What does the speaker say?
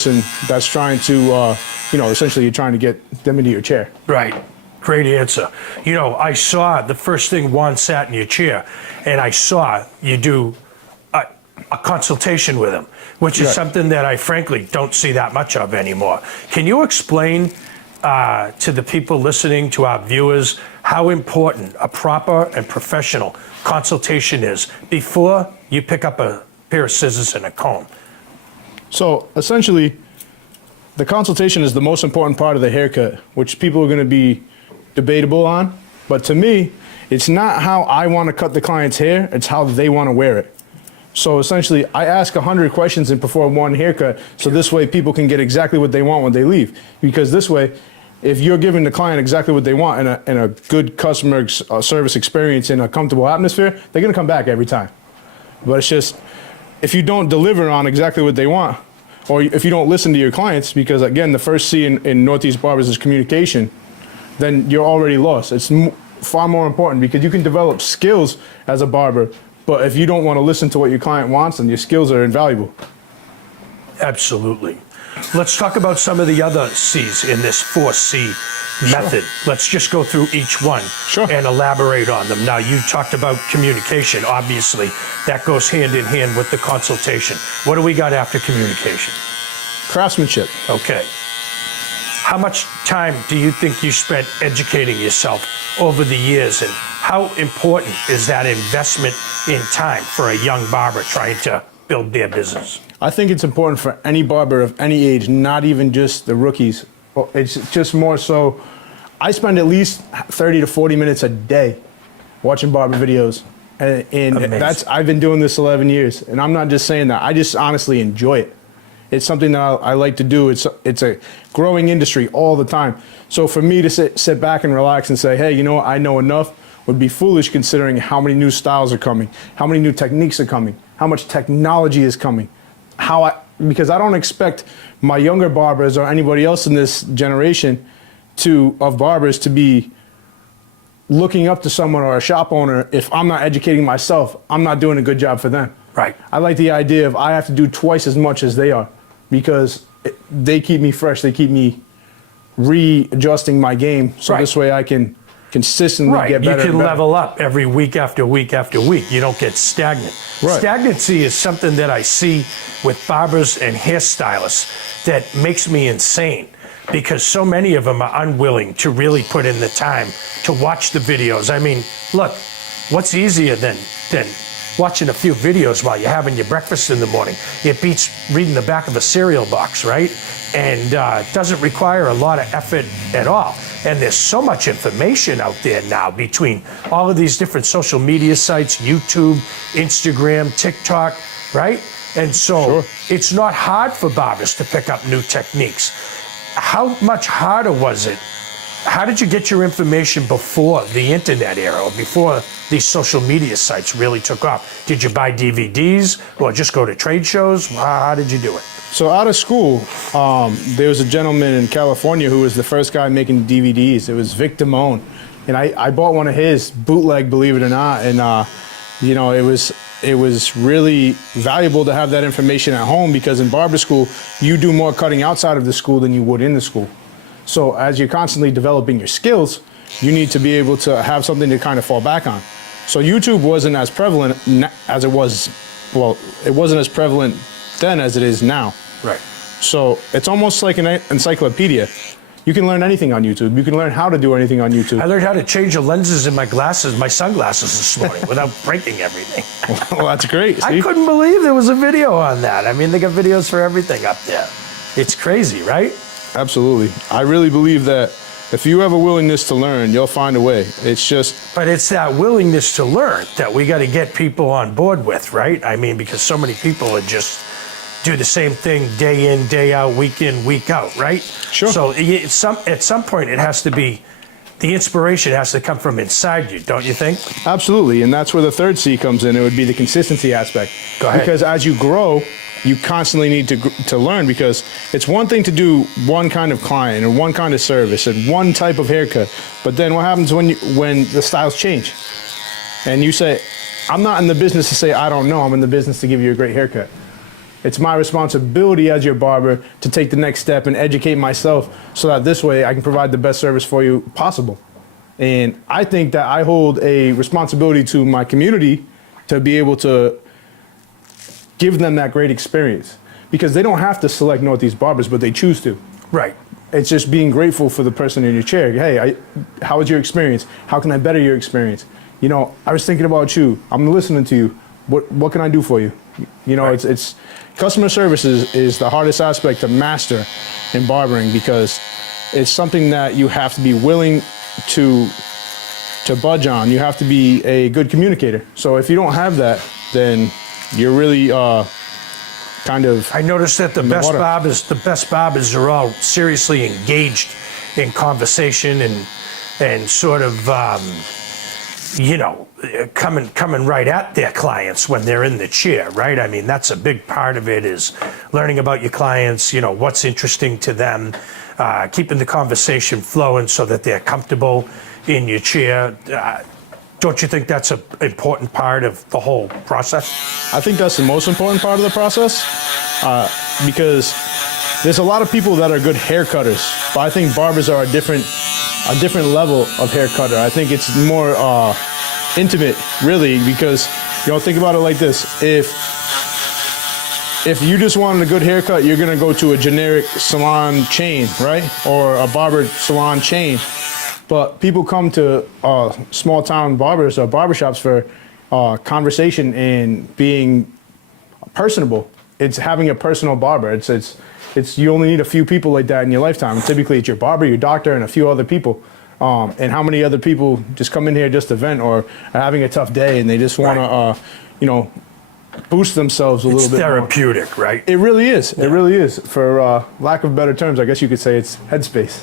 person that's trying to, essentially you're trying to get them into your chair. Right. Great answer. You know, I saw the first thing Juan sat in your chair, and I saw you do a consultation with him, which is something that I frankly don't see that much of anymore. Can you explain to the people listening, to our viewers, how important a proper and professional consultation is before you pick up a pair of scissors and a comb? So essentially, the consultation is the most important part of the haircut, which people are going to be debatable on. But to me, it's not how I want to cut the client's hair, it's how they want to wear it. So essentially, I ask 100 questions and perform one haircut, so this way people can get exactly what they want when they leave. Because this way, if you're giving the client exactly what they want in a good customer service experience in a comfortable atmosphere, they're going to come back every time. But it's just, if you don't deliver on exactly what they want, or if you don't listen to your clients, because again, the first C in Northeast Barbers is communication, then you're already lost. It's far more important because you can develop skills as a barber, but if you don't want to listen to what your client wants, then your skills are invaluable. Absolutely. Let's talk about some of the other C's in this 4C method. Let's just go through each one and elaborate on them. Now, you talked about communication. Obviously, that goes hand in hand with the consultation. What do we got after communication? Craftsmanship. Okay. How much time do you think you spent educating yourself over the years, and how important is that investment in time for a young barber trying to build their business? I think it's important for any barber of any age, not even just the rookies. It's just more so, I spend at least 30 to 40 minutes a day watching barber videos. And I've been doing this 11 years, and I'm not just saying that. I just honestly enjoy it. It's something that I like to do. It's a growing industry all the time. So for me to sit back and relax and say, hey, you know what, I know enough, would be foolish considering how many new styles are coming, how many new techniques are coming, how much technology is coming. Because I don't expect my younger barbers or anybody else in this generation of barbers to be looking up to someone or a shop owner. If I'm not educating myself, I'm not doing a good job for them. Right. I like the idea of I have to do twice as much as they are, because they keep me fresh. They keep me readjusting my game, so this way I can consistently get better. You can level up every week after week after week. You don't get stagnant. Stagnancy is something that I see with barbers and hairstylists that makes me insane, because so many of them are unwilling to really put in the time to watch the videos. I mean, look, what's easier than watching a few videos while you're having your breakfast in the morning? It beats reading the back of a cereal box, right? And doesn't require a lot of effort at all. And there's so much information out there now between all of these different social media sites, YouTube, Instagram, TikTok, right? And so it's not hard for barbers to pick up new techniques. How much harder was it? How did you get your information before the internet era, or before these social media sites really took off? Did you buy DVDs or just go to trade shows? How did you do it? So out of school, there was a gentleman in California who was the first guy making DVDs. It was Vic Damone. And I bought one of his, bootleg, believe it or not. And, it was really valuable to have that information at home, because in barber school, you do more cutting outside of the school than you would in the school. So as you're constantly developing your skills, you need to be able to have something to kind of fall back on. So YouTube wasn't as prevalent as it was, well, it wasn't as prevalent then as it is now. Right. So it's almost like an encyclopedia. You can learn anything on YouTube. You can learn how to do anything on YouTube. I learned how to change the lenses in my sunglasses this morning without breaking everything. Well, that's great. See? I couldn't believe there was a video on that. I mean, they got videos for everything up there. It's crazy, right? Absolutely. I really believe that if you have a willingness to learn, you'll find a way. It's just... But it's that willingness to learn that we got to get people on board with, right? I mean, because so many people are just do the same thing day in, day out, week in, week out, right? Sure. So at some point, it has to be, the inspiration has to come from inside you, don't you think? Absolutely, and that's where the third C comes in. It would be the consistency aspect. Go ahead. Because as you grow, you constantly need to learn, because it's one thing to do one kind of client and one kind of service and one type of haircut, but then what happens when the styles change? And you say, I'm not in the business to say I don't know, I'm in the business to give you a great haircut. It's my responsibility as your barber to take the next step and educate myself so that this way I can provide the best service for you possible. And I think that I hold a responsibility to my community to be able to give them that great experience, because they don't have to select Northeast Barbers, but they choose to. Right. It's just being grateful for the person in your chair. Hey, how was your experience? How can I better your experience? You know, I was thinking about you. I'm listening to you. What can I do for you? You know, Right. it's customer service is the hardest aspect to master in barbering, because it's something that you have to be willing to budge on. You have to be a good communicator. So if you don't have that, then you're really kind of. I noticed that the best water. barbers are all seriously engaged in conversation and sort of you know, coming right at their clients when they're in the chair, right? I mean, that's a big part of it, is learning about your clients, you know, what's interesting to them, keeping the conversation flowing so that they're comfortable in your chair. Don't you think that's an important part of the whole process? I think that's the most important part of the process, because there's a lot of people that are good hair cutters, but I think barbers are a different level of hair cutter. I think it's more intimate, really, because, you know, think about it like this: if you just wanted a good haircut, you're gonna go to a generic salon chain, right, or a barber salon chain. But people come to small town barbers or barbershops for conversation and being personable. It's having a personal barber. It's you only need a few people like that in your lifetime. Typically, it's your barber, your doctor, and a few other people. And how many other people just come in here just to vent, or are having a tough day and they just want to, you know, boost themselves a little bit. It's therapeutic, right? It really is. It really is. For lack of better terms, I guess you could say it's headspace.